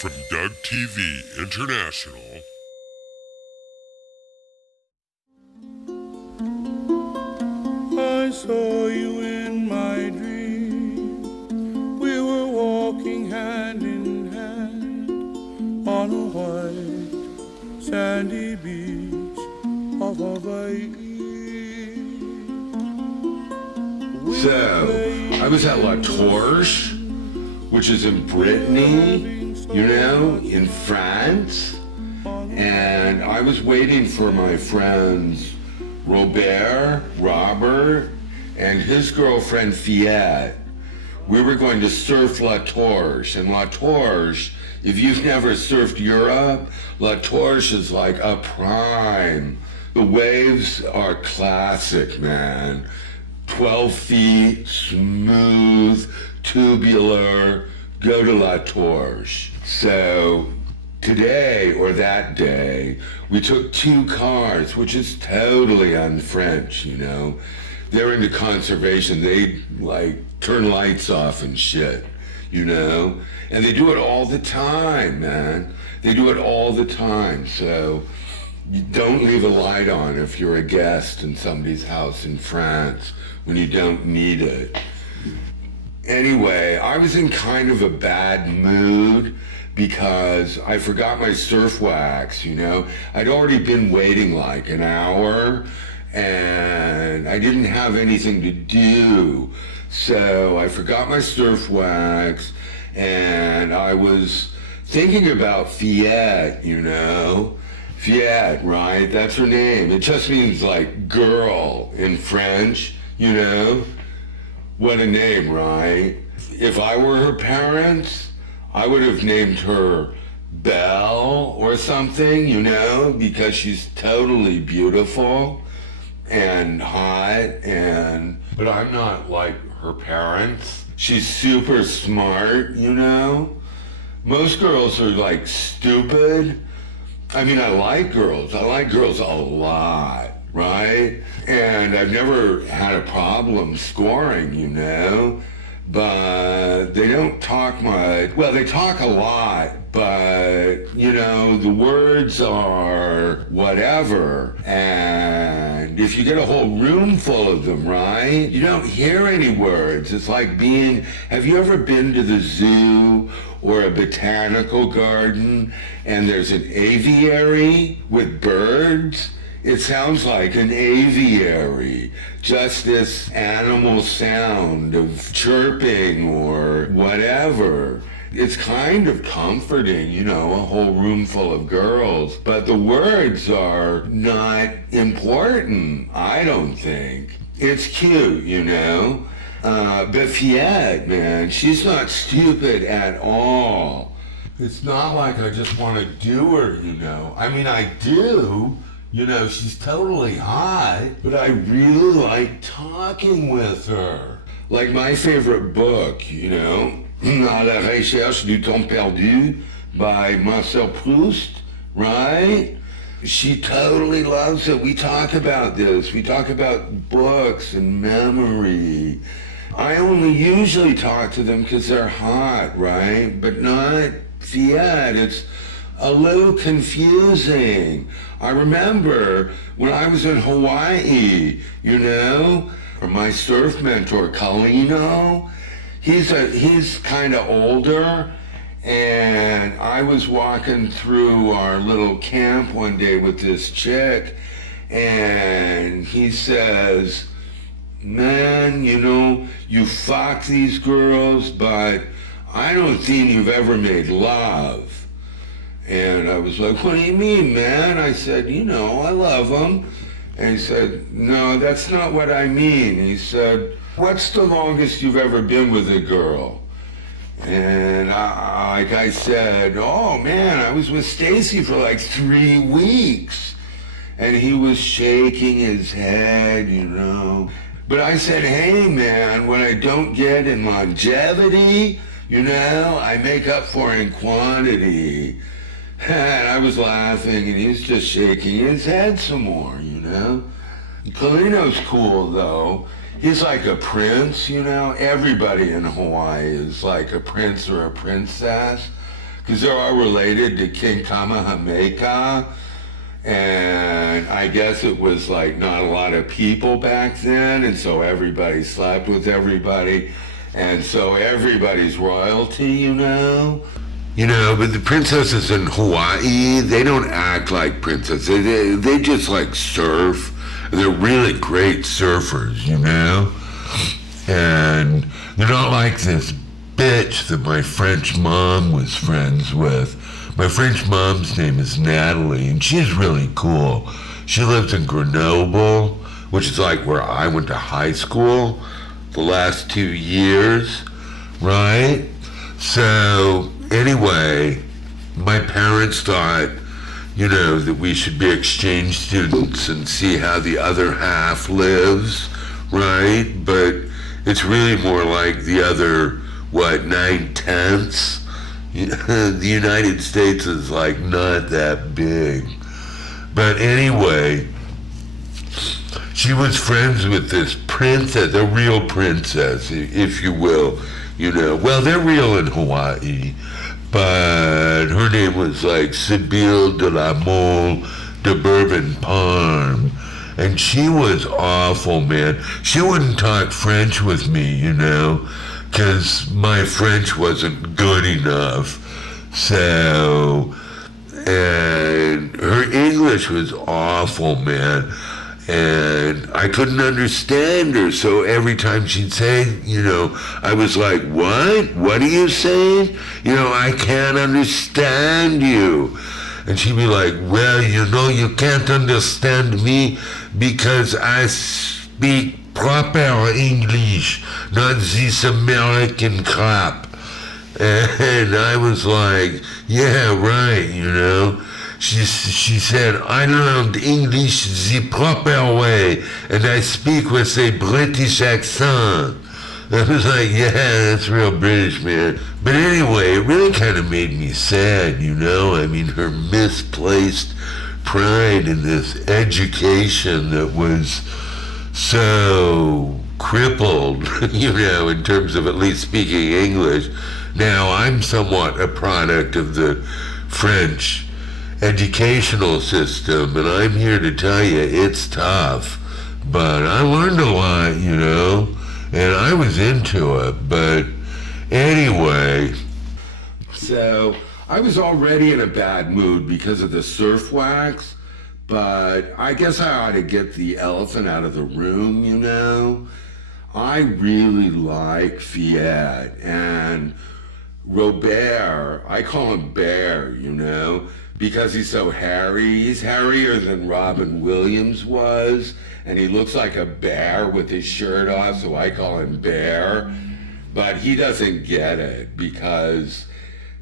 From Doug TV International. I saw you in my dream. We were walking hand in hand on a white sandy beach of Hawaii. So, I was at La Torche, which is in Brittany, in France, and I was waiting for my friends Robert, and his girlfriend Fiat. We were going to surf La Torche, and La Torche, if you've never surfed Europe, La Torche is like a prime. The waves are classic, man. 12 feet, smooth, tubular, go to La Torche. So today, or that day, we took 2 cars, which is totally un-French, They're into conservation. They, turn lights off and shit, And they do it all the time, man. They do it all the time, so you don't leave a light on if you're a guest in somebody's house in France when you don't need it. Anyway, I was in kind of a bad mood because I forgot my surf wax, I'd already been waiting like an hour and I didn't have anything to do. So I forgot my surf wax and I was thinking about Fiat, Fiat, right? That's her name. It just means like girl in French, What a name, right? If I were her parents, I would have named her Belle or something, because she's totally beautiful and hot but I'm not like her parents. She's super smart, Most girls are like stupid. I mean, I like girls a lot, right? And I've never had a problem scoring, but they don't talk much. Well, they talk a lot, but, the words are whatever. And if you get a whole room full of them, right, you don't hear any words. It's like have you ever been to the zoo or a botanical garden and there's an aviary with birds? It sounds like an aviary, just this animal sound of chirping or whatever. It's kind of comforting, a whole room full of girls, but the words are not important, I don't think. It's cute, but Fiat, man, she's not stupid at all. It's not like I just want to do her, I mean, I do. She's totally hot, but I really like talking with her. Like my favorite book, À la recherche du temps perdu by Marcel Proust, right? She totally loves it. We talk about this. We talk about books and memory. I only usually talk to them because they're hot, right? But not Fiat. It's a little confusing. I remember when I was in Hawaii, my surf mentor, Kalino, he's kind of older, and I was walking through our little camp one day with this chick, and he says, man, you fuck these girls, but I don't think you've ever made love. And I was like, what do you mean, man? I said, I love them. And he said, no, that's not what I mean. He said, what's the longest you've ever been with a girl? And I said, oh man, I was with Stacy for like 3 weeks. And he was shaking his head, But I said, hey man, what I don't get in longevity, I make up for in quantity. And I was laughing, and he was just shaking his head some more, Kalino's cool, though. He's like a prince, Everybody in Hawaii is like a prince or a princess. because they're all related to King Kamehameha. And I guess it was like not a lot of people back then, and so everybody slept with everybody, and so everybody's royalty, you know. You know, but the princesses in Hawaii, they don't act like princesses. They just like surf. They're really great surfers, you know. And they're not like this bitch that my French mom was friends with. My French mom's name is Natalie, and she's really cool. She lives in Grenoble, which is like where I went to high school the last 2 years, right? So, anyway, my parents thought, you know, that we should be exchange students and see how the other half lives, right? But it's really more like the other, 9/10? The United States is like not that big. But anyway, she was friends with this princess, a real princess, if you will, you know. Well, they're real in Hawaii, but her name was like Sibylle de la Mole de Bourbon Parme. And she was awful, man. She wouldn't talk French with me, you know, because my French wasn't good enough. So, and her English was awful, man. And I couldn't understand her. So every time she'd say, you know, I was like, what? What are you saying? You know, I can't understand you. And she'd be like, well, you know, you can't understand me because I speak proper English, not this American crap. And I was like, yeah, right, you know. She said, I learned English the proper way, and I speak with a British accent. I was like, yeah, that's real British, man. But anyway, it really kind of made me sad, you know? I mean, her misplaced pride in this education that was so crippled, you know, in terms of at least speaking English. Now, I'm somewhat a product of the French educational system, and I'm here to tell you it's tough. But I learned a lot, you know, and I was into it. But anyway, so I was already in a bad mood because of the surf wax, but I guess I ought to get the elephant out of the room, you know. I really like Fiat and Robert. I call him Bear, you know, because he's so hairy. He's hairier than Robin Williams was, and he looks like a bear with his shirt off, so I call him Bear. But he doesn't get it because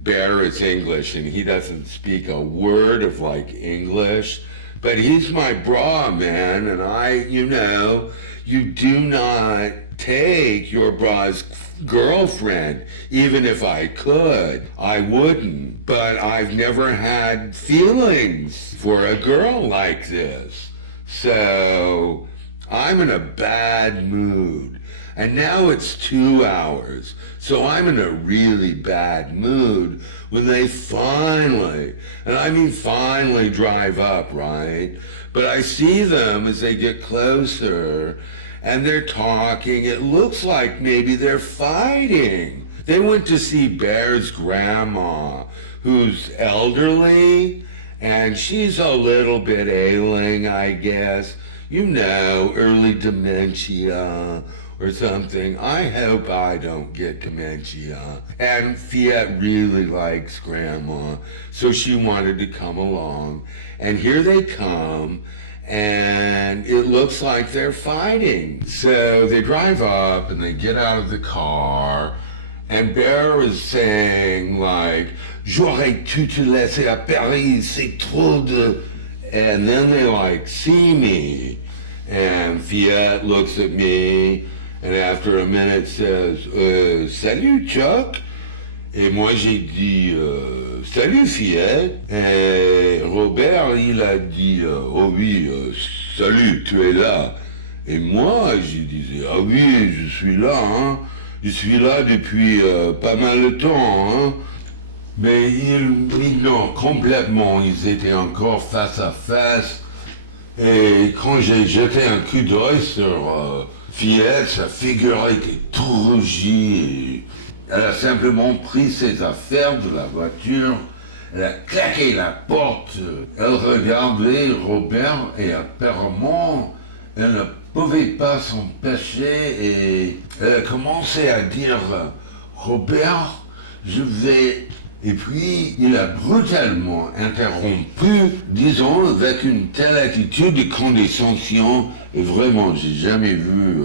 Bear is English and he doesn't speak a word of like English. But he's my bra, man, and I, you know, you do not take your bra's girlfriend. Even if I could, I wouldn't. But I've never had feelings for a girl like this. So I'm in a bad mood. And now it's 2 hours. So I'm in a really bad mood when they finally, and I mean finally, drive up, right? But I see them as they get closer and they're talking. It looks like maybe they're fighting. They went to see Bear's grandma, who's elderly, and she's a little bit ailing, I guess. You know, early dementia or something. I hope I don't get dementia. And Fiat really likes Grandma, so she wanted to come along. And here they come, and it looks like they're fighting. So they drive up and they get out of the car, and Bear is saying like, "J'aurais dû te laisser à Paris, c'est trop de..." And then they like see me, and Fiat looks at me, and after a minute says, "Salut Chuck." Et moi j'ai dit, "Salut Fiat." Et Robert il a dit, "Oh oui, salut, tu es là." Et moi j'ai dit, "Ah oui, je suis là, hein. Je suis là depuis pas mal de temps, hein." Mais ils m'ignorent complètement, ils étaient encore face à face. Et quand j'ai jeté un coup d'œil sur Fillette, sa figure était tout rougie. Elle a simplement pris ses affaires de la voiture, elle a claqué la porte, elle regardait Robert et apparemment elle ne pouvait pas s'empêcher et elle a commencé à dire « Robert, je vais... » Et puis, il a brutalement interrompu, disons, avec une telle attitude de condescension, et vraiment, j'ai jamais vu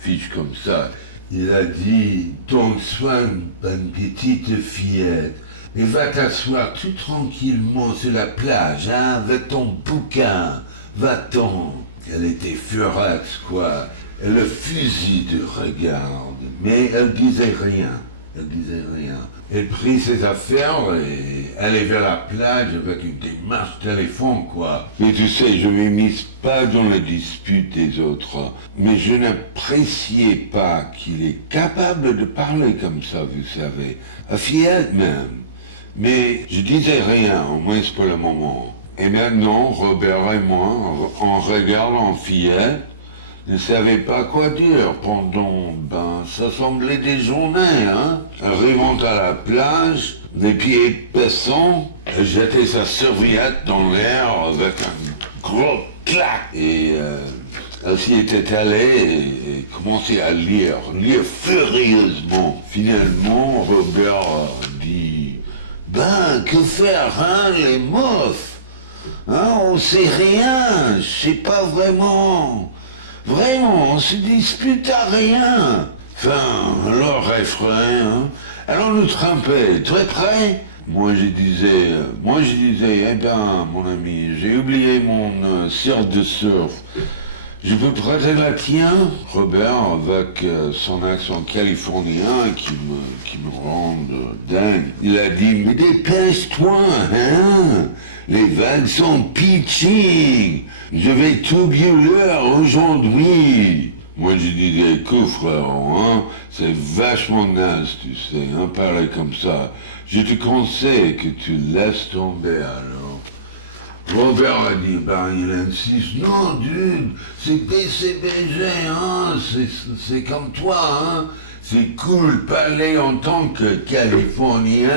fiche comme ça. Il a dit, donc sois une bonne petite fillette, et va t'asseoir tout tranquillement sur la plage, hein, avec ton bouquin, va-t'en. Elle était furax, quoi, elle le fusil de regard, mais elle disait rien. Elle disait rien. Elle prit ses affaires et allait vers la plage avec une démarche téléphone, quoi. Et tu sais, je ne m'immisce pas dans les disputes des autres, mais je n'appréciais pas qu'il est capable de parler comme ça, vous savez. À Fillette même. Mais je disais rien, au moins pour le moment. Et maintenant, Robert et moi, en regardant Fillette, ne savait pas quoi dire pendant, ça semblait des journées, hein. Arrivant à la plage, les pieds baissants, elle jetait sa serviette dans l'air avec un gros clac. Et elle s'y était allée et commençait à lire furieusement. Finalement, Robert dit, que faire, hein, les meufs? Hein, on sait rien, je sais pas vraiment. Vraiment, on se dispute à rien. Enfin, alors refrain, hein. Alors nous tremper, très près. Moi je disais, eh ben, mon ami, j'ai oublié mon surf de surf. Je peux prêter la tienne? Robert, avec son accent californien qui me rend dingue, il a dit, mais dépêche-toi, hein? Les vagues sont pitching. Je vais tout violer aujourd'hui. Moi, je disais, écoute, frérot, hein, c'est vachement naze, tu sais, hein, parler comme ça. Je te conseille que tu laisses tomber, alors. Robert a dit, il insiste, non, dude, c'est BCBG, hein, c'est comme toi, hein. C'est cool parler en tant que Californien.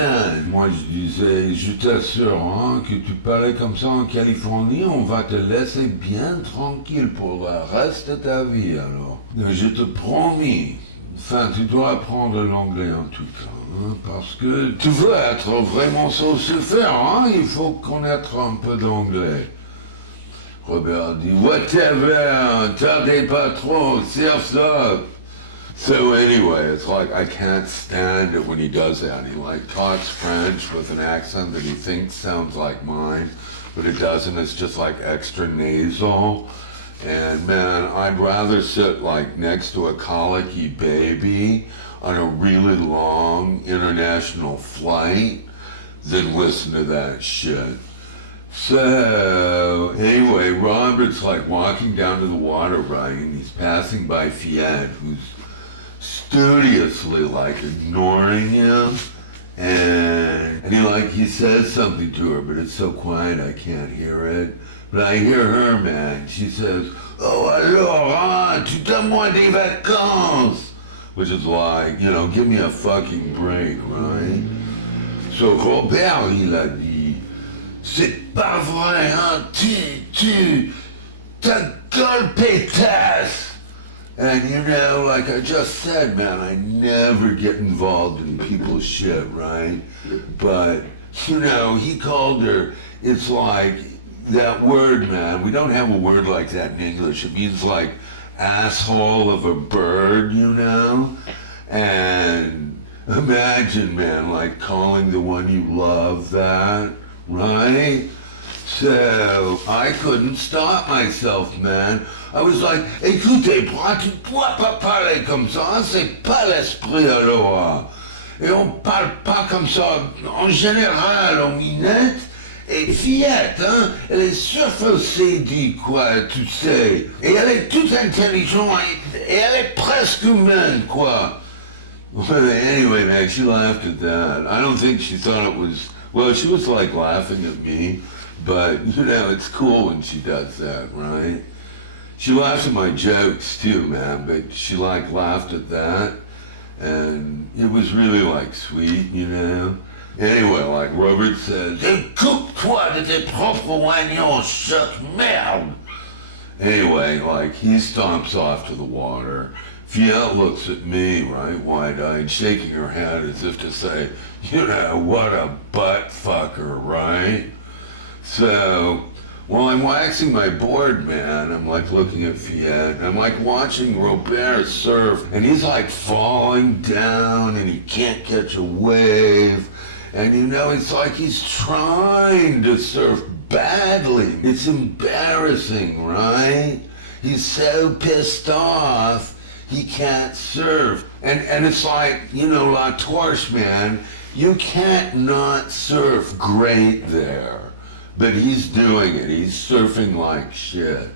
Moi, je disais, je t'assure, hein, que tu parlais comme ça en Californie, on va te laisser bien tranquille pour le reste de ta vie, alors. Je te promis. Enfin, tu dois apprendre l'anglais en tout cas, hein, parce que tu veux être vraiment surfeur, hein, il faut connaître un peu d'anglais. Robert dit, whatever, tardez pas trop, surf's up. So anyway, it's like I can't stand it when he does that. He like talks French with an accent that he thinks sounds like mine, but it doesn't. It's just like extra nasal. And man, I'd rather sit like next to a colicky baby on a really long international flight than listen to that shit. So anyway, Robert's like walking down to the water, right, and he's passing by Fillette, who's studiously like ignoring him, and he says something to her, but it's so quiet I can't hear it. But I hear her, man. She says, "Oh, alors, hein, tu donnes-moi des vacances," which is like, give me a fucking break, right? So Robert, il a dit, c'est pas vrai, hein, ta gueule pétasse. And like I just said, man, I never get involved in people's shit, right? But, he called her, it's like, that word, man, we don't have a word like that in English. It means like asshole of a bird, And imagine, man, like calling the one you love that, right? So I couldn't stop myself, man. I was like, écoutez, tu dois pas parler comme ça, hein? C'est pas l'esprit alors. Et on parle pas comme ça en général, en minette. Et Fillette, hein, elle est surfacée, dit quoi, tu sais. Et elle est toute intelligente, et elle est presque humaine, quoi. Anyway, man, she laughed at that. I don't think she thought it was, well, she was like laughing at me, but you know, it's cool when she does that, right? She laughs at my jokes too, man, but she like laughed at that, and it was really like sweet, you know? Anyway, like Robert says, coupe-toi de tes propres oignons, chaque merde! Anyway, like, he stomps off to the water. Fiat looks at me, right, wide-eyed, shaking her head as if to say, you know, what a butt fucker, right? So, while I'm waxing my board, man, I'm like looking at Fiat, I'm like watching Robert surf, and he's like falling down, and he can't catch a wave. And you know, it's like he's trying to surf badly. It's embarrassing, right? He's so pissed off, he can't surf. And it's like, you know, La Torche, man, you can't not surf great there. But he's doing it. He's surfing like shit.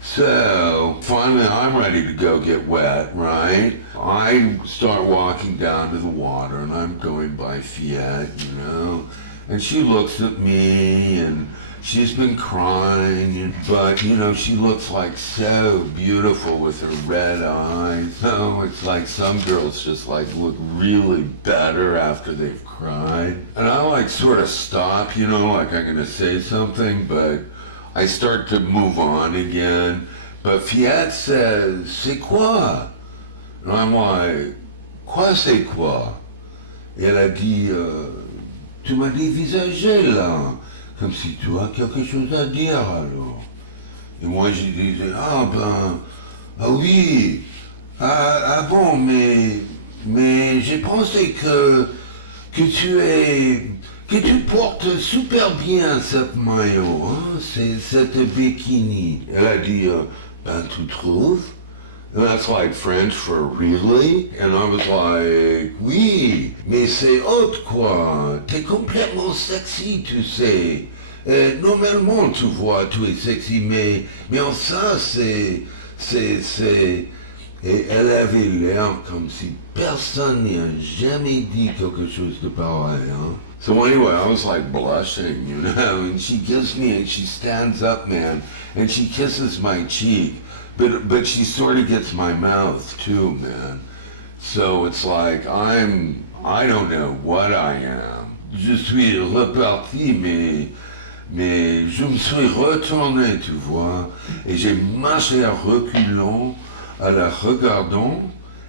So, finally I'm ready to go get wet, right? I start walking down to the water and I'm going by Fiat, you know? And she looks at me and she's been crying, but you know, she looks like so beautiful with her red eyes. So it's like some girls just like look really better after they've cried. And I like sort of stop, you know, like I'm gonna say something, but I start to move on again. But Fiat says, c'est quoi? And I'm like, quoi c'est quoi? Et elle a dit, tu m'as dévisagé là, comme si tu as quelque chose à dire alors. Et moi je disais, ah ben, ah oui, ah bon, mais j'ai pensé que tu portes super bien cette maillot, hein, cette bikini. Elle a dit, ben tu trouves? And that's like French for really? And I was like, oui, mais c'est haute quoi. T'es complètement sexy, tu sais. Normalement, tu vois, tu es sexy, mais en ça, c'est... Et elle avait l'air comme si personne n'y a jamais dit quelque chose de pareil, hein. So anyway, I was like blushing, you know, and she gives me, and she stands up, man, and she kisses my cheek. But she sort of gets my mouth too, man. So it's like I don't know what I am. Je suis reparti, mais je me suis retourné, tu vois, et j'ai marché à reculons, à la regardant.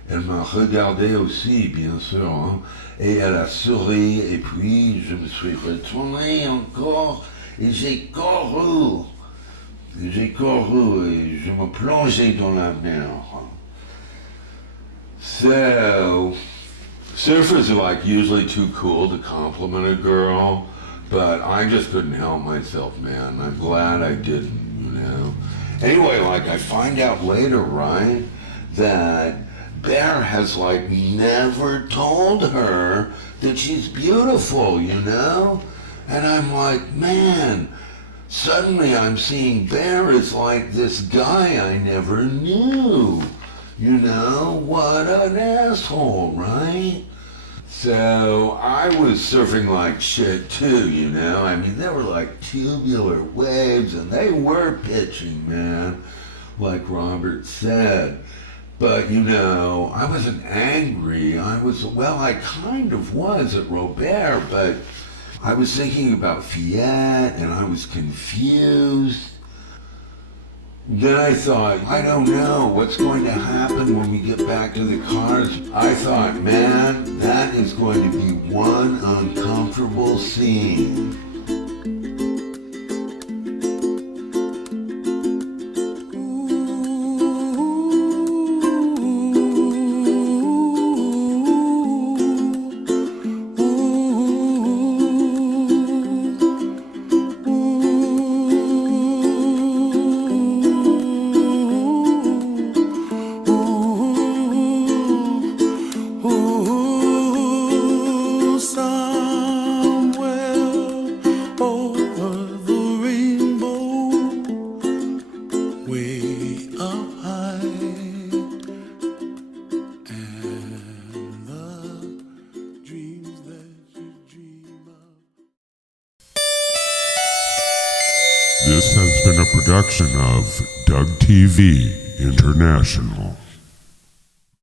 Elle m'a regardé aussi, bien sûr, hein, et elle a souri, et puis je me suis retourné encore, et j'ai couru. J'ai couru et je me plongeais dans la mer. So, surfers are like usually too cool to compliment a girl, but I just couldn't help myself, man. I'm glad I didn't, you know. Anyway, like I find out later, right, that Bear has like never told her that she's beautiful, you know? And I'm like, man, suddenly I'm seeing Bear as like this guy I never knew. You know, what an asshole, right? So I was surfing like shit too, you know? I mean, there were like tubular waves and they were pitching, man, like Robert said. But, you know, I wasn't angry. I kind of was at Robert, but I was thinking about Fiat and I was confused. Then I thought, I don't know what's going to happen when we get back to the cars. I thought, man, that is going to be one uncomfortable scene. This has been a production of Doug TV International.